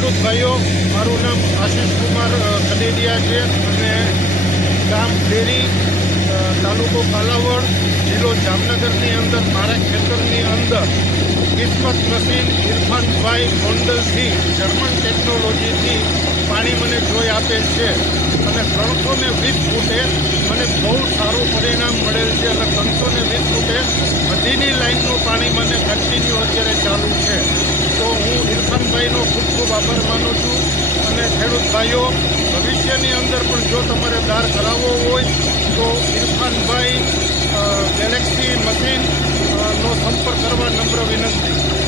ખેડૂત ભાઈઓ, મારું નામ આશિષ કુમાર કડેડિયા છે અને ગામ ડેરી, તાલુકો કાલાવડ, જિલ્લો જામનગરની અંદર મારા ખેતરની અંદર કિસ્મત મશીન ઇરફાનભાઈ ગોંડલથી જર્મન ટેકનોલોજીથી પાણી મને જોઈ આપેલ છે અને 320 ફૂટે મને બહુ સારું પરિણામ મળેલ છે અને 320 ફૂટે નદીની લાઈનનું પાણી મને કન્ટિન્યુ અત્યારે ચાલુ છે. તો હું ઇરફાનભાઈનો ખૂબ ખૂબ આભાર માનું છું. અને ખેડૂત ભાઈઓ, ભવિષ્યની અંદર પણ જો તમારે દાર કરાવવો હોય તો ઇરફાનભાઈ ગેલેક્સી મશીનનો સંપર્ક કરવા નમ્ર વિનંતી.